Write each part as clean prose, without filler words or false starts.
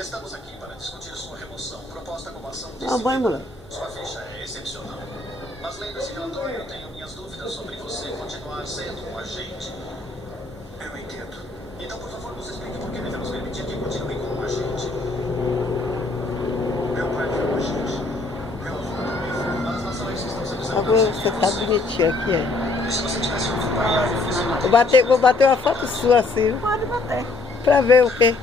Estamos aqui para discutir sua remoção, proposta como ação Toma banho, mulher. Sua ficha é excepcional. Mas lendo esse relatório, eu tenho minhas dúvidas sobre você continuar sendo um agente. Eu entendo. Então, por favor, nos explique por que devemos permitir que continue como um agente. Meu pai foi um agente. Meu avô também foi. Mas nas leis que estão sendo Agora examinadas, você tá bonitinho aqui, é. E se você tivesse um pai, Vou bater uma foto sua assim. Pode bater. Pra ver o quê?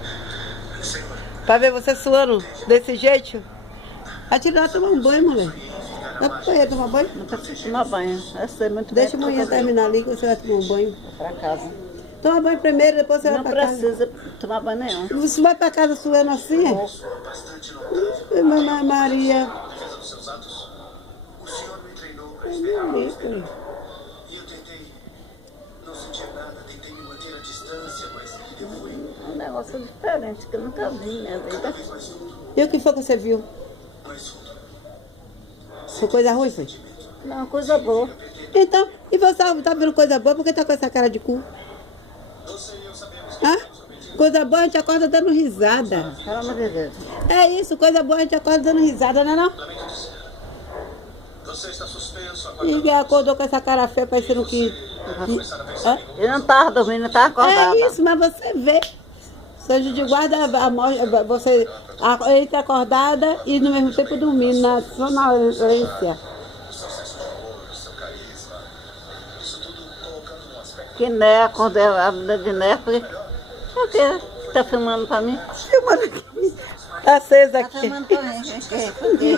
Senhor, Pra ver você suando desse jeito? Vai tirar tomar um banho, mulher. Dá pra ir tomar banho? Não precisa tomar banho. Eu sei muito Deixa bem. amanhã terminar ali que você vai tomar um banho. Pra casa. Toma banho primeiro, depois você Não vai pra casa. precisa tomar banho nenhum. Você vai pra casa suando assim? Mamãe Maria. defesa dos seus atos, o senhor me treinou para esperar e esperar. E eu tentei não sentir nada, tentei me manter à distância, mas eu fui Um negócio diferente que eu nunca vi na minha vida. cada vez mais fundo, E o que foi que você viu? mais fundo. Foi coisa ruim, foi? Não, coisa boa. Então, e você tá vendo coisa boa? Por que tá com essa cara de cu? Você e eu sabemos que Hã? Coisa boa a gente acorda dando risada. Pelo amor de Deus. É isso, coisa boa a gente acorda dando risada, não é não? lamento dizer. Você está suspenso, Ninguém aguardando. acordou com essa cara feia parecendo que... Vai começar a pensar Hã? em Eu não estava dormindo, eu estava acordada. É isso, mas você vê. Seja de guarda, você entra acordada e no mesmo tempo dormindo na sonolência. o seu senso de humor, o seu carisma. Isso tudo colocando no aspecto. Que né, acordei a vida de né, porque... Por que tá filmando pra mim? Filmando aqui. Tá acesa Tá aqui. filmando pra mim. Por quê?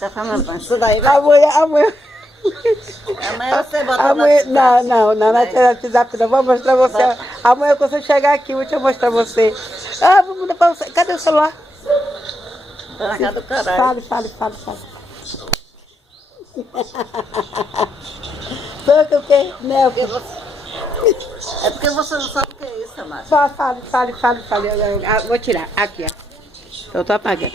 Tá filmando pra mim. Isso daí vai. Amanhã... Amanhã você bota Amanhã, no não, na WhatsApp não. Vou mostrar você. Amanhã quando você chegar aqui, eu vou te mostrar você. Ah, vou mandar pra você. Cadê o celular? Tá na casa do caralho. Fale. Foi o que? Não, É porque você não sabe o que é isso, Márcio. fale. Vou tirar. Aqui, ó. Eu tô apagando.